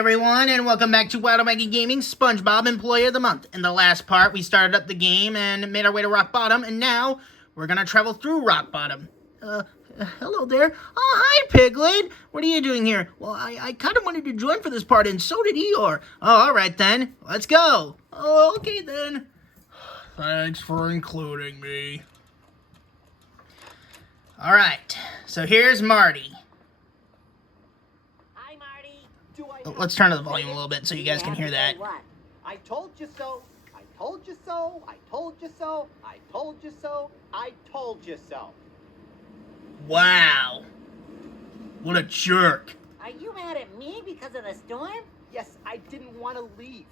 everyone, and welcome back to Wacky Gaming, SpongeBob Employee of the Month. In the last part, we started up the game and made our way to Rock Bottom, and now we're gonna travel through Rock Bottom. Hello there. Oh, hi, Piglet. What are you doing here? Well, I kind of wanted to join for this part, and so did Eeyore. Oh, all right then. Let's go. Oh, okay then. Thanks for including me. All right, so here's Marty. Let's turn the volume a little bit so you guys can hear that. I told you so. I told you so. I told you so. I told you so. I told you so. Wow. What a jerk. Are you mad at me because of the storm? Yes, I didn't want to leave.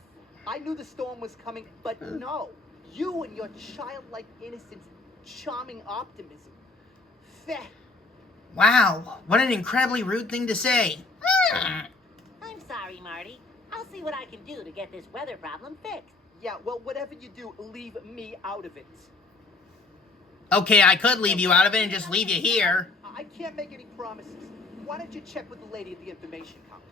I knew the storm was coming, but no. You and your childlike innocence, charming optimism. Feh. Wow, what an incredibly rude thing to say. I'm sorry, Marty. I'll see what I can do to get this weather problem fixed. Yeah, well, whatever you do, leave me out of it. Okay, I could leave you out of it and just leave you here. I can't make any promises. Why don't you check with the lady at the information counter?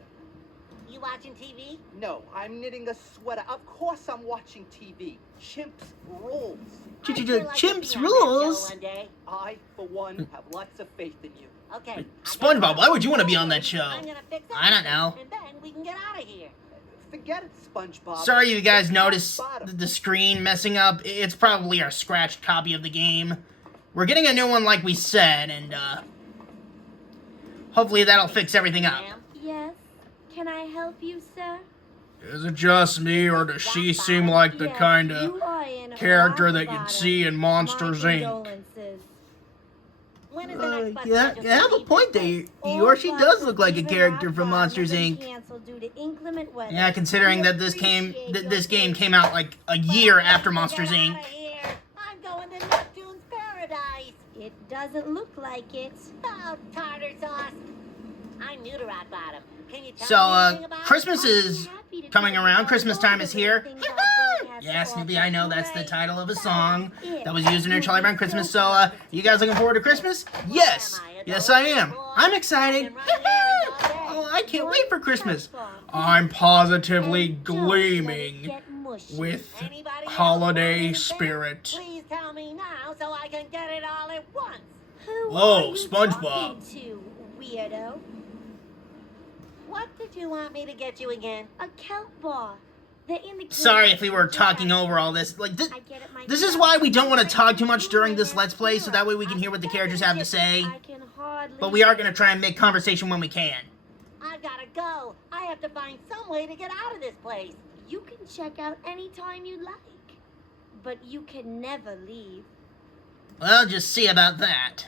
You watching TV? No, I'm knitting a sweater. Of course I'm watching TV. Chimps rules. Chimps rules? I, for one, have lots of faith in you. Okay. SpongeBob, why would you want to be on that show? I'm gonna fix I don't know. And then we can get out of here. Forget it, SpongeBob. Sorry you guys noticed the screen messing up. It's probably our scratched copy of the game. We're getting a new one like we said, and hopefully that'll fix everything up. Yes. Can I help you, sir? Is it just me, or does she seem like the kind of character that you'd see in Monsters, Inc.? When is the next bus Yeah, you have a point there, Eeyore. She does look like a character from Monsters, Inc. Yeah, considering that this game came out like a year after Monsters, Inc. I'm going to Neptune's paradise. It doesn't look like it. Oh, tartar sauce. I'm new to Rock Bottom. Can you tell So, me anything about Christmas it? is coming around. Christmas time is here. Yeah, Snoopy, I know that's the title of a song that was used in her Charlie Brown Christmas. So, you guys looking forward to Christmas? Yes. Yes, I am. I'm excited. Oh, I can't wait for Christmas. I'm positively gleaming with holiday spirit. Please tell me now so I can get it all at once. Whoa, SpongeBob. Weirdo. What did you want me to get you again? A kelp bar. Sorry if we were talking over all this. Like, this is why we don't want to talk too much during this Let's Play, so that way we can hear what the characters have to say. But we are going to try and make conversation when we can. I've got to go. I have to find some way to get out of this place. You can check out anytime you like, but you can never leave. Well, just see about that.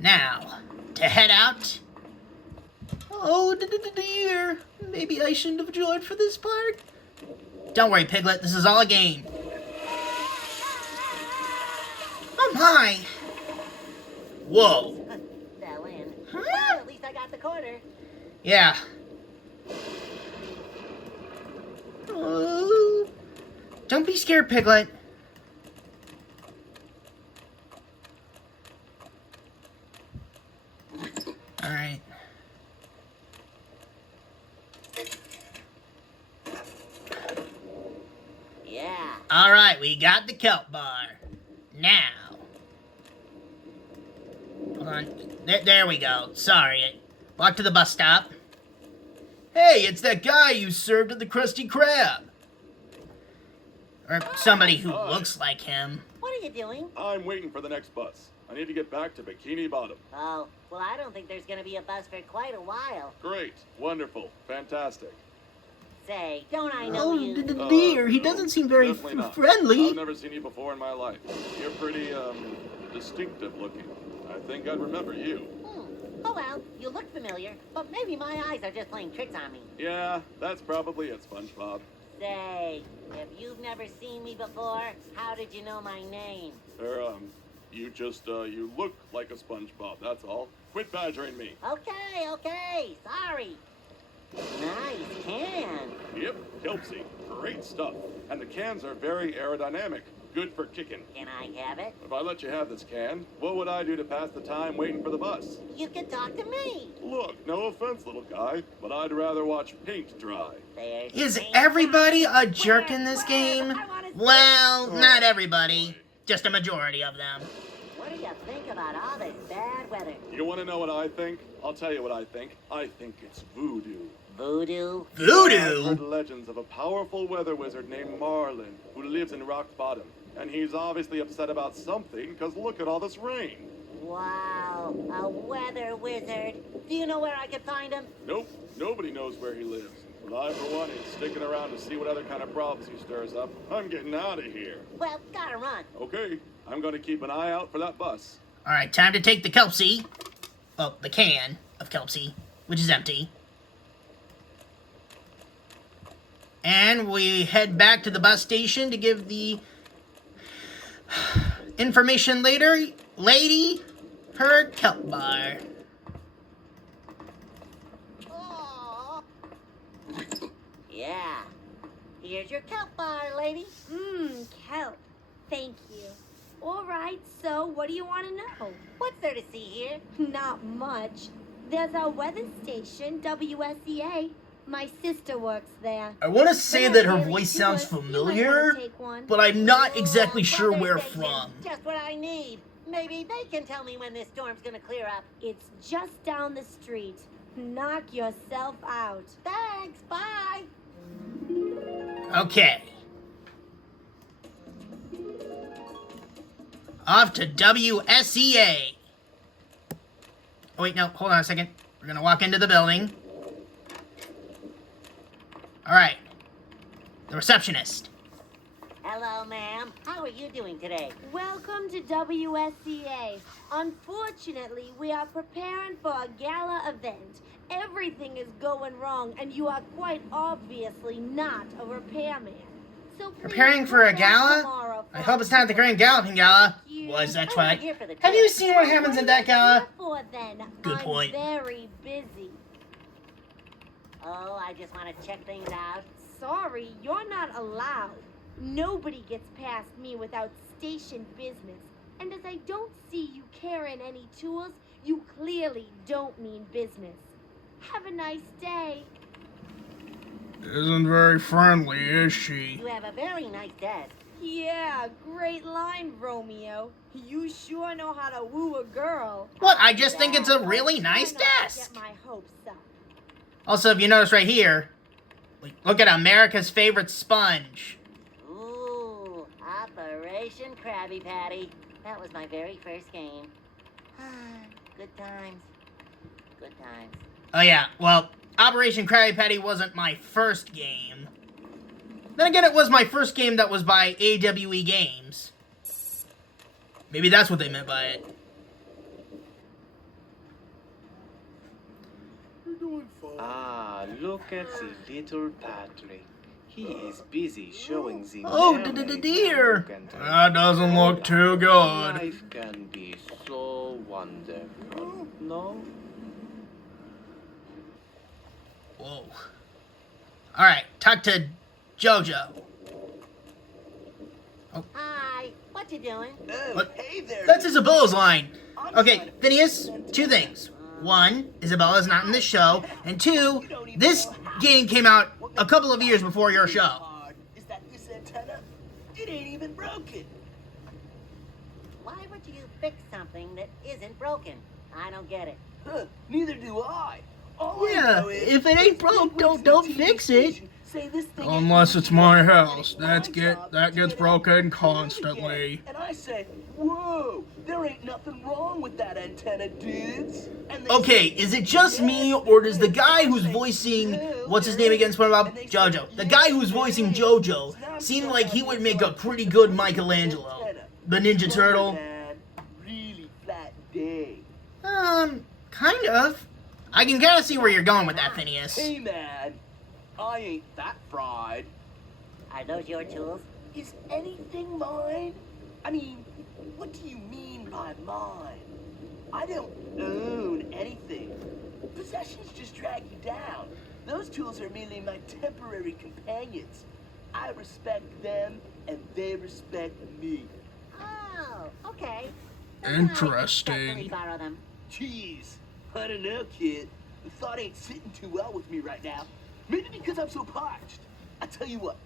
Now, to head out. Oh, dear. Maybe I shouldn't have joined for this part. Don't worry, Piglet. This is all a game. Oh, my. Whoa. Fell in. Huh? Well, at least I got the corner. Yeah. Oh. Don't be scared, Piglet. All right. Yeah. All right, we got the kelp bar. Now. Hold on. There we go. Sorry. Walk to the bus stop. Hey, it's that guy you served at the Krusty Krab. Or somebody who looks like him. What are you doing? I'm waiting for the next bus. I need to get back to Bikini Bottom. Oh, well, I don't think there's going to be a bus for quite a while. Great. Wonderful. Fantastic. Say, don't I know you? Dear, he doesn't seem very friendly. I've never seen you before in my life. You're pretty, distinctive looking. I think I'd remember you. Oh, well, you look familiar, but maybe my eyes are just playing tricks on me. Yeah, that's probably it, SpongeBob. Say, if you've never seen me before, how did you know my name? You just, you look like a SpongeBob, that's all. Quit badgering me. Okay, sorry. Nice can. Yep, Kelpsy. Great stuff. And the cans are very aerodynamic. Good for kicking. Can I have it? If I let you have this can, what would I do to pass the time waiting for the bus? You can talk to me. Look, no offense, little guy, but I'd rather watch paint dry. There's Is paint. everybody a jerk in this Where? game? I wanna see. Well, not everybody. Just a majority of them. What do you think about all this bad weather? You want to know what I think? I'll tell you what I think. I think it's voodoo. Voodoo? I've heard Voodoo? legends of a powerful weather wizard named Marlin who lives in Rock Bottom. And he's obviously upset about something, because look at all this rain. Wow, a weather wizard. Do you know where I could find him? Nope, nobody knows where he lives. But I, for one, ain't sticking around to see what other kind of problems he stirs up. I'm getting out of here. Well, gotta run. Okay, I'm going to keep an eye out for that bus. Alright, time to take the Kelpsie. Well, the can of Kelpsie, which is empty. And we head back to the bus station to give the information lady her kelp bar. Aw. Yeah. Here's your kelp bar, lady. Kelp. Thank you. All right, so what do you want to know? What's there to see here? Not much. There's our weather station, WSEA. My sister works there. I want to say that her voice sounds familiar, but I'm not exactly sure Weather where station. from. Just what I need. Maybe they can tell me when this storm's gonna clear up. It's just down the street. Knock yourself out. Thanks, bye. Okay. Off to WSEA. Oh, wait, no, hold on a second. We're gonna walk into the building. Alright. The receptionist. Hello, ma'am. How are you doing today? Welcome to WSEA. Unfortunately, we are preparing for a gala event. Everything is going wrong, and you are quite obviously not a repairman. So please Preparing for a come back gala? tomorrow I for hoot it's not the Grand Galloping Gala. you. Was that I'm why? not here for the Have you tour. seen what happens at that gala? For then, Good I'm point. very busy. Oh, I just want to check things out. Sorry, you're not allowed. Nobody gets past me without station business. And as I don't see you carrying any tools, you clearly don't mean business. Have a nice day. Isn't very friendly, is she? You have a very nice desk. Yeah, great line, Romeo. You sure know how to woo a girl. What? I just think it's a really nice Try not to desk. Get my hopes up. Also, if you notice right here, look at America's favorite sponge. Ooh, Operation Krabby Patty. That was my very first game. Good times. Good times. Oh yeah, well, Operation Krabby Patty wasn't my first game. Then again, it was my first game that was by AWE Games. Maybe that's what they meant by it. Ah, look at the little Patrick. He is busy showing the Oh, mermaid dear. how you can That doesn't look too good. Life can be so wonderful, no? Whoa. Alright, talk to Jojo. Hi, what you doing? What? Hey there. That's Isabella's line. Okay, Phineas, two things. One, Isabella's not in the show. And two, this game came out a couple of years before your show. Is that this antenna? It ain't even broken. Why would you fix something that isn't broken? I don't get it. Huh, neither do I. All I Yeah, know is if it ain't when broke, bigwigs don't in the fix TV it. station say this thing Unless ain't it's my broken, house. and it's my job That to gets get it out broken and put it again. constantly. And I say, whoa, there ain't nothing wrong with that antenna, dudes. And they Okay, say, is it just me, or does the guy who's voicing, what's his name again, SpongeBob? Jojo. The guy who's voicing Jojo seemed like he would make a pretty good Michelangelo. The Ninja Turtle. Man, really flat day. Kind of. I can kind of see where you're going with that, Phineas. Hey man, I ain't that fried. Are those your tools? Is anything mine? I mean, what do you mean by mine? I don't own anything. Possessions just drag you down. Those tools are merely my temporary companions. I respect them and they respect me. Oh, okay. Interesting. Borrow them. Jeez, I don't know, kid. The thought ain't sitting too well with me right now. Maybe because I'm so parched. I tell you what,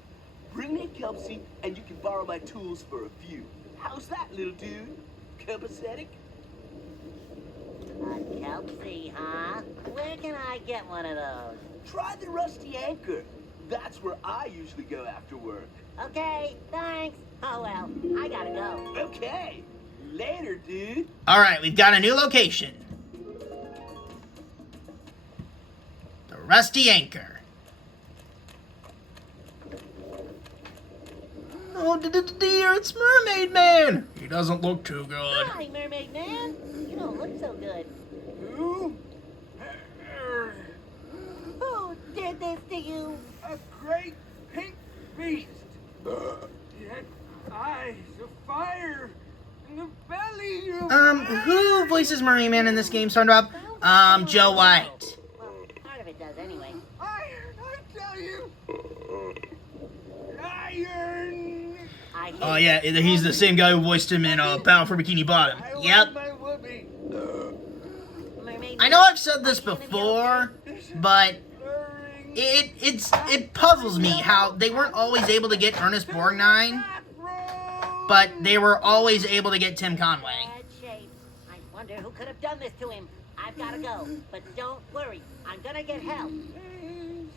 bring me a Kelpsie and you can borrow my tools for a few. How's that, little dude? Copacetic? A Kelpsie, huh? Where can I get one of those? Try the rusty anchor. That's where I usually go after work. Okay, thanks. Oh well, I gotta go. Okay, later, dude. All right, we've got a new location. The Rusty Anchor. Oh, dear, it's Mermaid Man. He doesn't look too good. Hi, Mermaid Man. You don't look so good. Who? Who did this to you? A great pink beast. It had eyes of fire in the belly of... Who voices Mermaid Man in this game, SpongeBob? Joe White. Well, part of it does anyway. Iron, I tell you. Iron. Oh, yeah, he's the same guy who voiced him in Bound for Bikini Bottom. Yep. My whoopee. Mermaid I know I've said this before, but it puzzles me how they weren't always able to get Ernest Borgnine, but they were always able to get Tim Conway. Bad shape. I wonder who could have done this to him. I've gotta go, but don't worry. I'm gonna get help.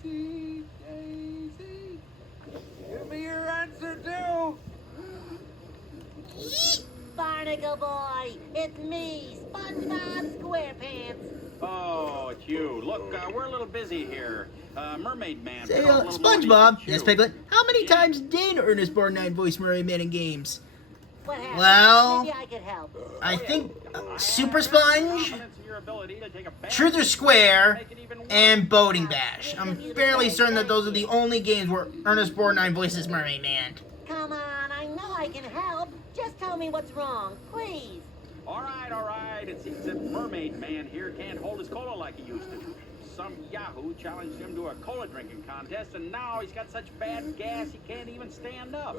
Daisy, Daisy. Give me your answer, too. Barnacle boy, it's me, SpongeBob SquarePants. Oh, it's you. Look, we're a little busy here. Mermaid Man. Say, put on a little SpongeBob, money for yes, you. Piglet, how many times did Ernest Borgnine voice Mermaid Man in games? What happened? Well, Maybe I could help. I think Super Sponge, Confidence in your ability to take a bad Truth or thing Square, and make it even worse. and Boating Bash. I'm fairly certain that those are the only games where Ernest Borgnine voices Mermaid Man. Come on, I know I can help. Just tell me what's wrong, please. All right, all right. It seems that Mermaid Man here can't hold his cola like he used to. Some yahoo challenged him to a cola drinking contest, and now he's got such bad gas he can't even stand up.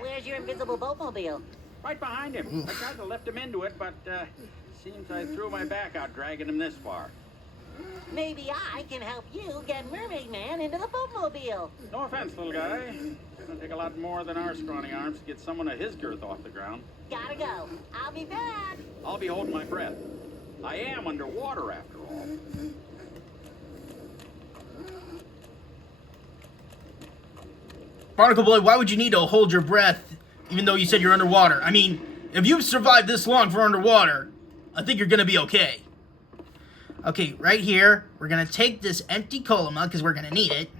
Where's your invisible boatmobile? Right behind him. I tried to lift him into it, but seems I threw my back out dragging him this far. Maybe I can help you get Mermaid Man into the boatmobile. No offense, little guy. It's gonna take a lot more than our scrawny arms to get someone of his girth off the ground. Gotta go. I'll be back. I'll be holding my breath. I am underwater after all. Barnacle Boy, why would you need to hold your breath even though you said you're underwater? I mean, if you've survived this long for underwater, I think you're gonna be okay. Okay, right here, we're gonna take this empty cola mug because we're gonna need it.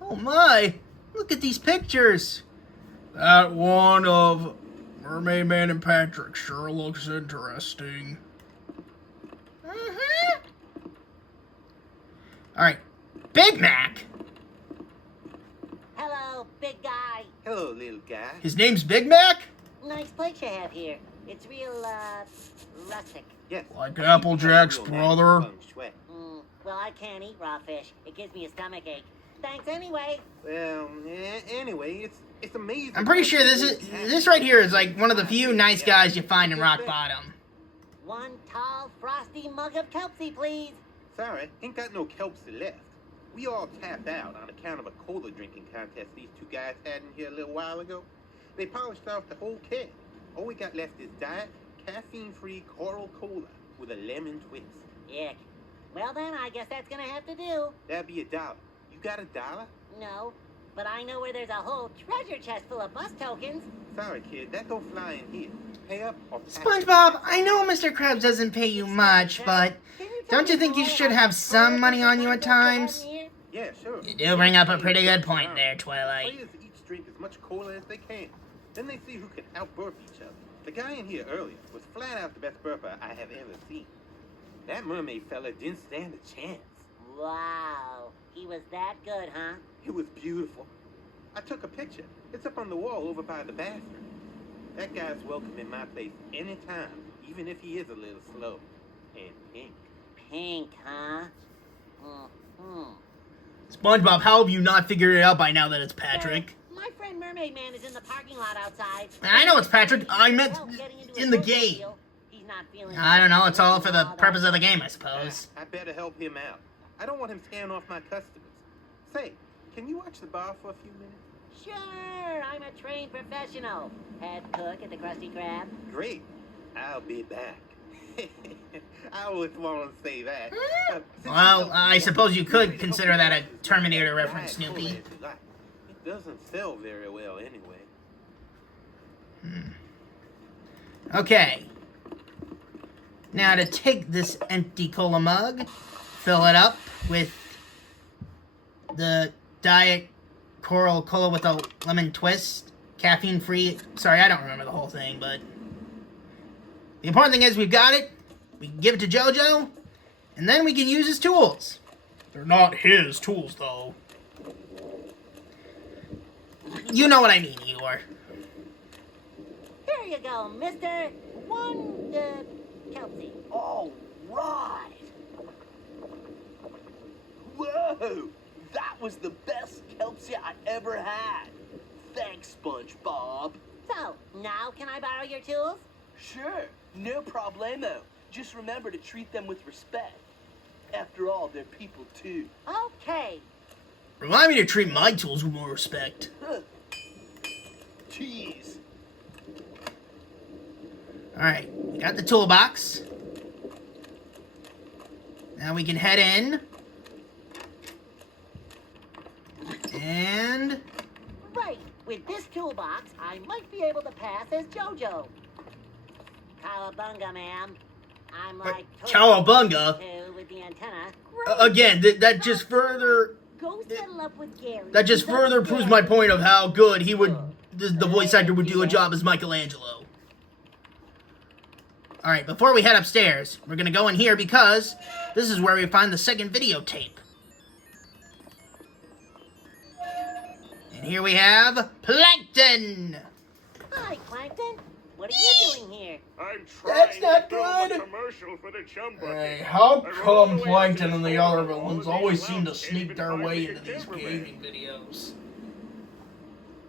Oh my, look at these pictures. That one of Mermaid Man and Patrick sure looks interesting. Alright, Big Mac. Hello, big guy. Hello, little guy. His name's Big Mac? Nice place you have here. It's real, rustic. Yes. Like Applejack's brother. Feng shui. Well, I can't eat raw fish. It gives me a stomach ache. Thanks anyway. Well, anyway, it's amazing. I'm pretty sure this right here is like one of the few nice guys you find in Rock Bottom. One tall, frosty mug of Kelpsie, please. Sorry, ain't got no Kelpsie left. We all tapped out on account of a cola drinking contest these two guys had in here a little while ago. They polished off the whole keg. All we got left is diet, caffeine-free coral cola with a lemon twist. Yuck. Well then, I guess that's gonna have to do. That'd be $1. You got $1? No, but I know where there's a whole treasure chest full of bus tokens. Sorry, kid, that don't fly in here. Pay up or pass. SpongeBob, I know Mr. Krabs doesn't pay you much, but don't you think you should have some money on you at times? Yeah, sure. You do bring up a pretty good point there, Twilight. Players each drink as much cola as they can. Then they see who can out-burp each other. The guy in here earlier was flat out the best burper I have ever seen. That mermaid fella didn't stand a chance. Wow, he was that good, huh? It was beautiful. I took a picture. It's up on the wall over by the bathroom. That guy's welcome in my place anytime, even if he is a little slow. And pink. Pink, huh? SpongeBob, how have you not figured it out by now that it's Patrick? My friend Mermaid Man is in the parking lot outside. I know it's Patrick. I meant in the game. He's not feeling I don't know. It's all for the purpose of the game, I suppose. I better help him out. I don't want him scaring off my customers. Say, can you watch the bar for a few minutes? Sure, I'm a trained professional. Head cook at the Krusty Krab. Great. I'll be back. I always want to say that. Well, I suppose you could consider that a Terminator reference, Snoopy. It doesn't sell very well anyway. Okay. Now to take this empty cola mug, fill it up with the Diet Coral Cola with a lemon twist, caffeine free. Sorry, I don't remember the whole thing, but the important thing is we've got it. We can give it to JoJo, and then we can use his tools. They're not his tools, though. You know what I mean, Eeyore. Here you go, mister. One, Kelsey. All right. Whoa! That was the best Kelpsie I ever had. Thanks, SpongeBob. So, now can I borrow your tools? Sure, no problemo. Just remember to treat them with respect. After all, they're people too. Okay. Remind me to treat my tools with more respect. Huh. Jeez. Alright, we got the toolbox. Now we can head in. And... Right. With this toolbox, I might be able to pass as JoJo. Cowabunga, ma'am. I'm like... Cowabunga? With the antenna. Again, that just further... Go settle up with Gary. That just further proves my point of how good he would... The voice actor would do a job as Michelangelo. Alright, before we head upstairs, we're gonna go in here because this is where we find the second videotape. And here we have Plankton! Hi, Plankton. What are you doing here? I'm That's trying not to film good. a commercial for the chum bucket. Hey, how I come rolled away Plankton to and the the other store. villains All of always these seem to clowns can't sneak even their find way me a into these cameraman. gaming videos?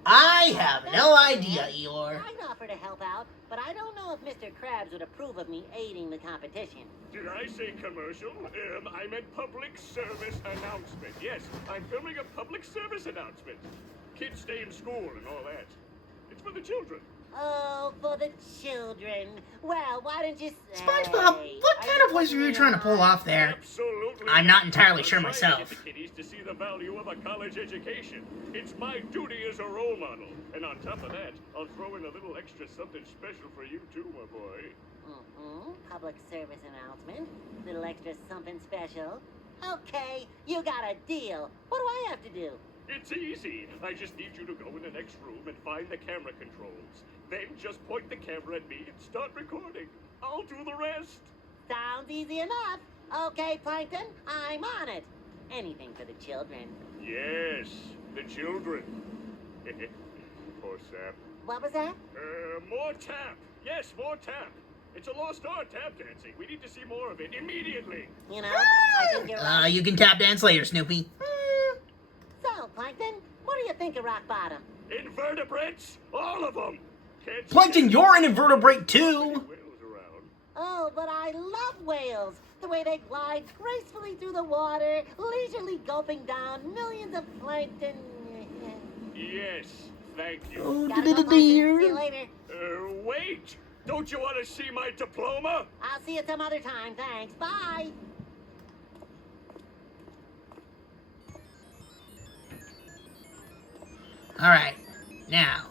I have no idea, Eeyore. I'd offer to help out, but I don't know if Mr. Krabs would approve of me aiding the competition. Did I say commercial? I meant public service announcement. Yes, I'm filming a public service announcement. Kids stay in school and all that. It's for the children. Oh, for the children. Well, why don't you say... SpongeBob, what kind of voice are you trying to pull off there? Absolutely. I'm not entirely I'm sure trying to myself. get the kiddies to see the value of a college education. It's my duty as a role model. And on top of that, I'll throw in a little extra something special for you too, my boy. Public service announcement. Little extra something special. Okay, you got a deal. What do I have to do? It's easy. I just need you to go in the next room and find the camera controls. Then just point the camera at me and start recording. I'll do the rest. Sounds easy enough. Okay, Plankton, I'm on it. Anything for the children. Yes, the children. Poor Sap. What was that? More tap. Yes, more tap. It's a lost art, tap dancing. We need to see more of it immediately. You know, I think you're right. You can tap dance later, Snoopy. So, Plankton, what do you think of Rock Bottom? Invertebrates, all of them. Can't Plankton, you're an invertebrate too! whales around. Oh, but I love whales. The way they glide gracefully through the water, leisurely gulping down millions of plankton. Yes, thank you. Oh, Gotta go, Plankton. See you later. Wait! Don't you want to see my diploma? I'll see you some other time. Thanks. Bye. Alright, now,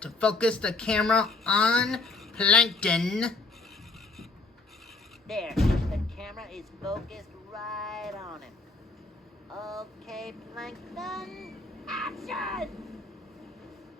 to focus the camera on Plankton. There. The camera is focused right on him. Okay, Plankton. Action!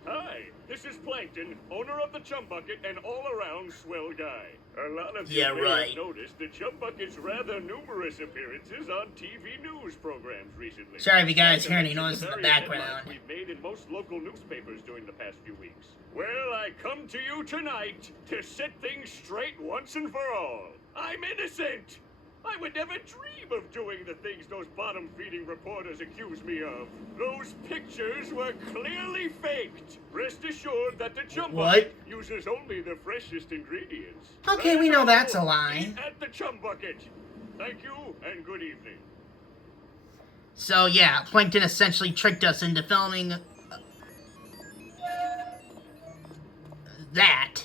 Hi, this is Plankton, owner of the Chum Bucket and all-around swell guy. A lot of Yeah, you may right. have noticed the Chum Bucket's rather numerous appearances on TV news programs recently. Sorry if you guys And hear any mention noise in the various background. headlines we've made in most local newspapers during the past few weeks. Well, I come to you tonight to set things straight once and for all. I'm innocent! I would never dream of doing the things those bottom-feeding reporters accuse me of. Those pictures were clearly faked. Rest assured that the chum bucket uses only the freshest ingredients. Okay, we know that's a lie. Eat at the chum bucket. Thank you, and good evening. So yeah, Plankton essentially tricked us into filming that.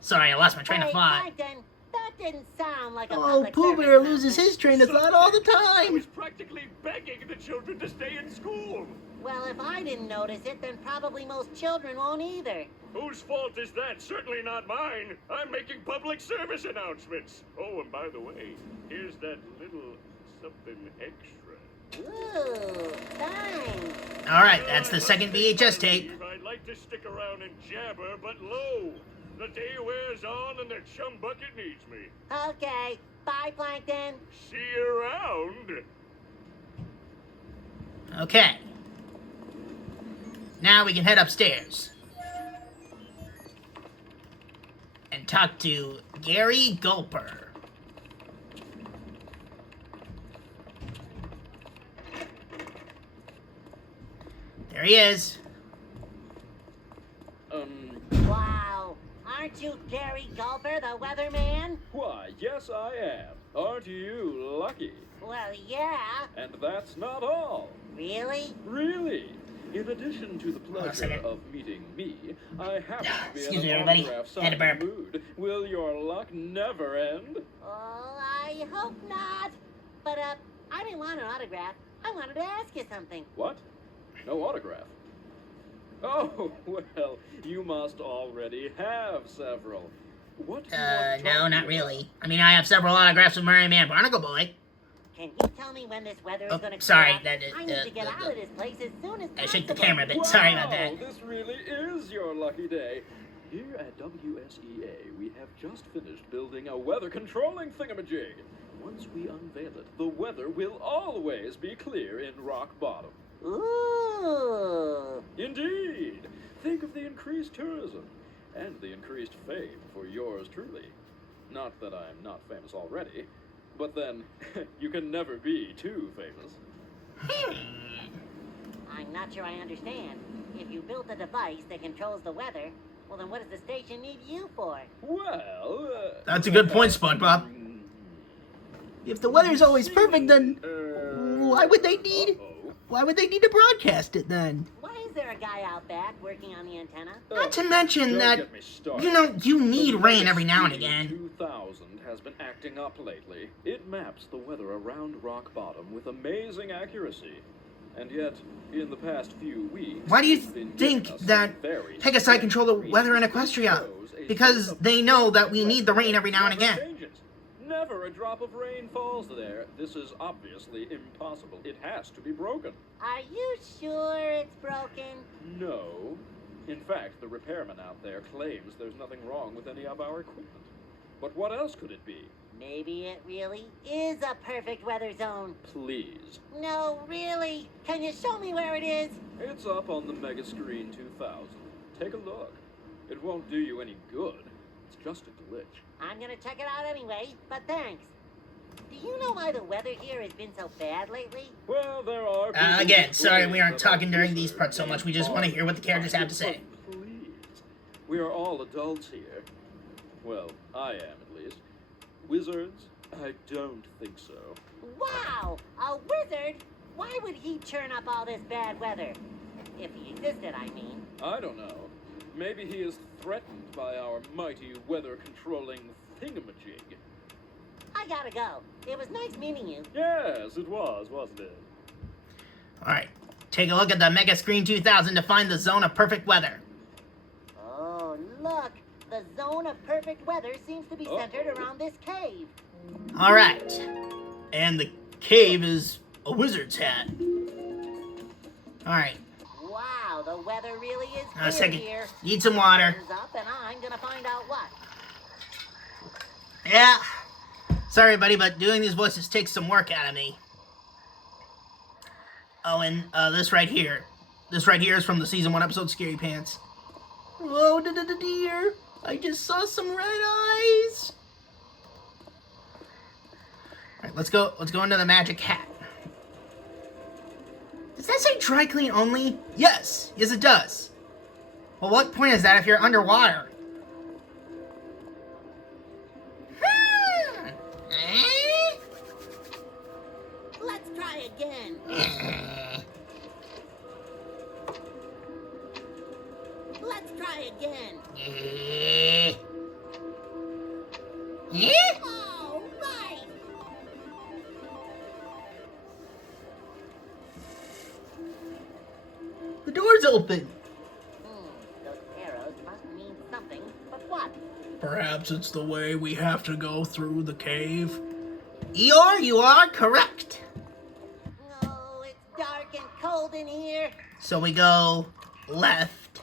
Sorry, I lost my train of thought. Plankton, that didn't sound like a Oh, public Pooh service Bear loses announcement. his train of thought all the I time. was practically begging the children to stay in school. Well, if I didn't notice it, then probably most children won't either. Whose fault is that? Certainly not mine. I'm making public service announcements. Oh, and by the way, here's that little something extra. Ooh, thanks. Alright, that's the second VHS tape. I'd like to stick around and jabber, but lo, the day wears on and the chum bucket needs me. Okay, bye, Plankton. See you around. Okay. Now we can head upstairs. And talk to Gary Gulper. There he is. Wow, aren't you Gary Gulper, the weatherman? Why, yes I am. Aren't you lucky? Well, yeah. And that's not all. Really? Really? In addition to the a pleasure second. of meeting me, I happen to be Excuse in me, an everybody. autograph Had to signing burp. mood. Will your luck never end? Oh, I hope not. But, I didn't want an autograph. I wanted to ask you something. What? No autograph? Oh, well, you must already have several. What do you want to No, talk not to really. I mean, I have several autographs with Murray Man Barnacle Boy. Can you tell me when this weather is Oh, going to sorry, clear up? that is, I need to get out of this place as soon as I possible. shook the camera a bit. Sorry about that. Wow, this really is your lucky day. Here at WSEA, we have just finished building a weather controlling thingamajig. Once we unveil it, the weather will always be clear in Rock Bottom. Ooh. Indeed. Think of the increased tourism and the increased fame for yours truly. Not that I'm not famous already, but then you can never be too famous. I'm not sure I understand. If you built a device that controls the weather, well then what does the station need you for? Well, That's a good point, SpongeBob. If the weather's always perfect, then why would they need to broadcast it then? Why is there a guy out back working on the antenna? Not to mention Don't that, get me started. you know, you need The rain every now and Wacky again. 2000 has been acting up lately. It maps the weather around Rock Bottom with amazing accuracy. And yet, in the past few weeks, Why do you it's been think giving us that some very Pegasus control the strange weather in readings Equestria? that shows a Because sort of they know that we need the rain every now and never again. changes. Never a drop of rain falls there. This is obviously impossible. It has to be broken. Are you sure it's broken? No. In fact, the repairman out there claims there's nothing wrong with any of our equipment. But what else could it be? Maybe it really is a perfect weather zone. Please. No, really. Can you show me where it is? It's up on the Mega Screen 2000. Take a look. It won't do you any good. It's just a glitch. I'm gonna check it out anyway, but thanks. Do you know why the weather here has been so bad lately? Well, there are Again, people sorry who we aren't claim talking that during these our parts so much. We just want to hear what the characters have to say. But please, we are all adults here. Well, I am at least. Wizards? I don't think so. Wow! A wizard? Why would he churn up all this bad weather? If he existed, I mean. I don't know. Maybe he is threatened by our mighty weather-controlling thingamajig. I gotta go. It was nice meeting you. Yes, it was, wasn't it? Alright, take a look at the Mega Screen 2000 to find the zone of perfect weather. Oh, look! The zone of perfect weather seems to be centered Uh-oh. around this cave. Alright, and the cave is a wizard's hat. Alright, Wow, the weather really is a clear second. here. Need some water. Sun's up and I'm gonna find out what. Yeah. Sorry, buddy, but doing these voices takes some work out of me. Oh, and this right here. This right here is from the Season 1 episode Scary Pants. Oh, dear. I just saw some red eyes. let's go into the magic hat. Does that say dry clean only? Yes, it does. Well, what point is that if you're underwater? Let's try again. Let's try again. Oh, right. The door's open. Those arrows must mean something, but what? Perhaps it's the way we have to go through the cave. Eeyore, you are correct. No, it's dark and cold in here. So we go left.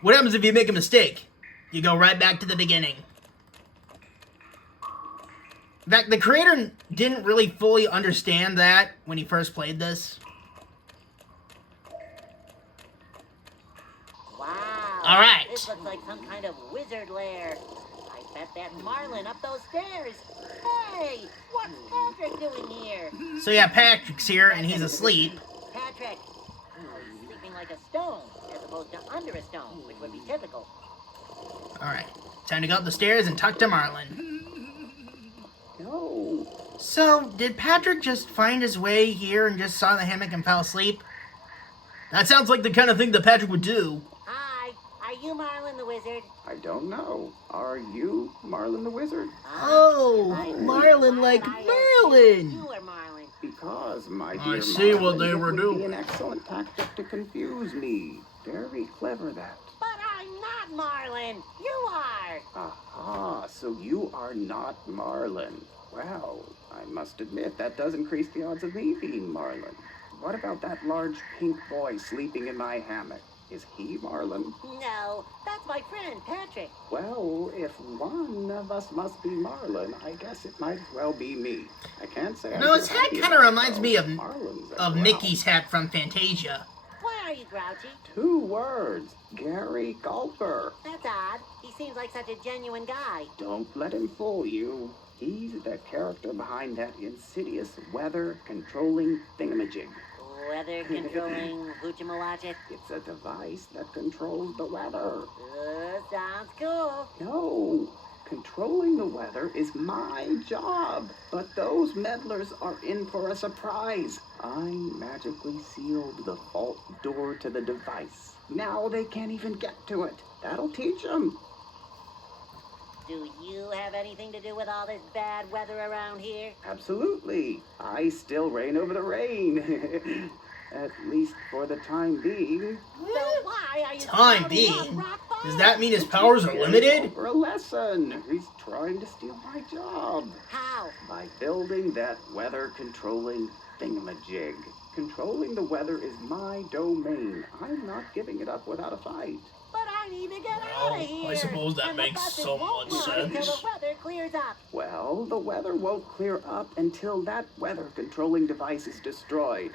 What happens if you make a mistake? You go right back to the beginning. In fact, the creator didn't really fully understand that when he first played this. Wow. All right. This looks like some kind of wizard lair. I bet that Marlin up those stairs. Hey, what's Patrick doing here? So yeah, Patrick's here and he's asleep. Patrick. Oh, he's sleeping like a stone, as opposed to under a stone, which would be typical. Alright, time to go up the stairs and talk to Marlin. No. So, did Patrick just find his way here and just saw the hammock and fell asleep? That sounds like the kind of thing that Patrick would do. Hi, are you Marlin the wizard? I don't know. Are you Marlin the Wizard? Oh, Marlin like Merlin! You are Marlin. Because, my dear see Marlin, what they it were would doing. be an excellent tactic to confuse me. Very clever, that. But I'm not Marlin. You are. Aha, so you are not Marlin. Well, I must admit, that does increase the odds of me being Marlin. What about that large pink boy sleeping in my hammock? Is he Marlin? No, that's my friend Patrick. Well, if one of us must be Marlin, I guess it might as well be me. I can't say. No, his hat kind of reminds me of Marlin's as of well. Mickey's hat from Fantasia. Why are you grouchy? 2 words. Gary Gulper. That's odd. He seems like such a genuine guy. Don't let him fool you. He's the character behind that insidious weather-controlling thingamajig. Weather controlling Hoochimawatchit. It's a device that controls the weather. Sounds cool. No, controlling the weather is my job. But those meddlers are in for a surprise. I magically sealed the vault door to the device. Now they can't even get to it. That'll teach them. Do you have anything to do with all this bad weather around here? Absolutely. I still reign over the rain. At least for the time being. So why are you Time spouting being? off rock Does bottom? that mean his powers are limited? For a lesson. He's trying to steal my job. How? By building that weather-controlling thingamajig. Controlling the weather is my domain. I'm not giving it up without a fight. But I need to get Well, out of here. I suppose that And the makes buses so won't much run until sense. the weather clears up. Well, the weather won't clear up until that weather-controlling device is destroyed.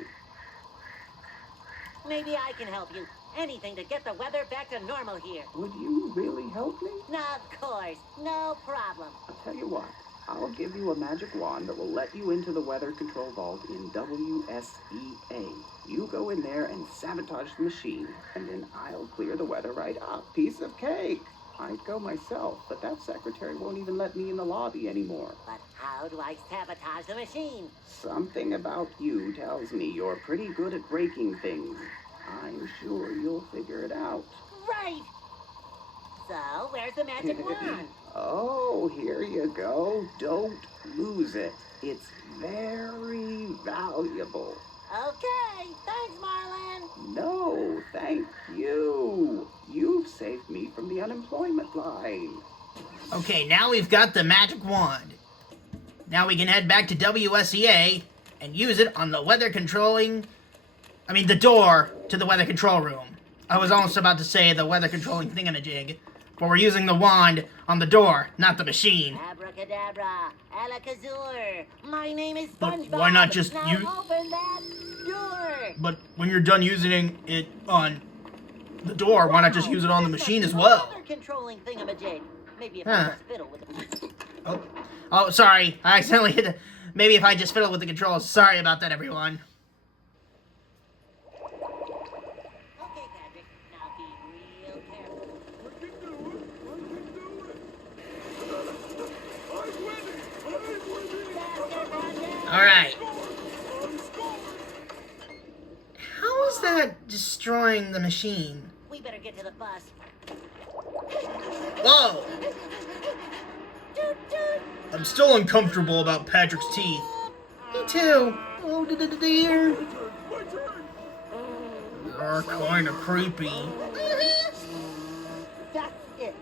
Maybe I can help you. Anything to get the weather back to normal here. Would you really help me? Of course. No problem. I'll tell you what. I'll give you a magic wand that will let you into the weather control vault in WSEA. You go in there and sabotage the machine, and then I'll clear the weather right up. Piece of cake. I'd go myself, but that secretary won't even let me in the lobby anymore. But how do I sabotage the machine? Something about you tells me you're pretty good at breaking things. I'm sure you'll figure it out. Right. So, where's the magic wand? Oh, here you go. Don't lose it. It's very valuable. Okay. Thanks, Marlin. No, thank you. You've saved me from the unemployment line. Okay, now we've got the magic wand. Now we can head back to WSEA and use it on the the door to the weather control room. I was almost about to say the weather controlling thingamajig, but we're using the wand on the door, not the machine. Abracadabra, alakazur. My name is But SpongeBob. why not just now use- open that door. But when you're done using it on the door, why not just use it on the machine as well? Weather controlling thingamajig. Maybe if Huh. I just fiddle with it. Oh, sorry. I accidentally hit the... Maybe if I just fiddle with the controls. Sorry about that, everyone. Okay, Patrick. Now be real careful. Alright. How is that destroying the machine? We better get to the bus. Whoa! I'm still uncomfortable about Patrick's teeth. Me too. Oh, dear. They're kind of creepy. That's it.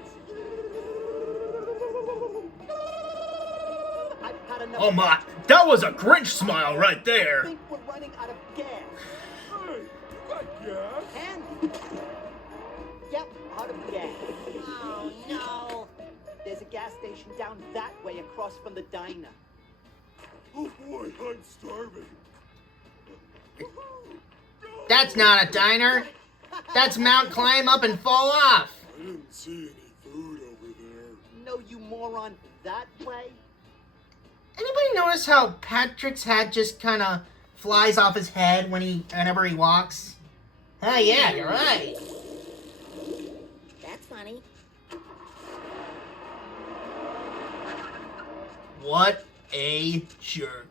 I've had enough. Oh my, that was a Grinch smile right I there. think we're running out of gas. Hey, you got gas? And yep, out of gas. Oh, no. There's a gas station down that way across from the diner. Oh boy, I'm starving. That's not a diner. That's Mount Climb Up and Fall Off. I didn't see any food over there. No, you moron, that way? Anybody notice how Patrick's hat just kind of flies off his head whenever he walks? Oh yeah, you're right. That's funny. What a jerk.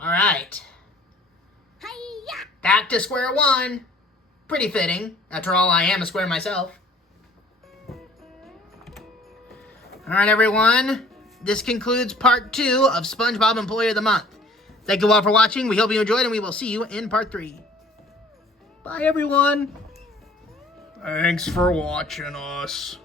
All right. Hi-ya! Back to square one. Pretty fitting. After all, I am a square myself. All right, everyone. This concludes part 2 of SpongeBob Employee of the Month. Thank you all for watching. We hope you enjoyed, and we will see you in part 3. Bye, everyone. Thanks for watching us.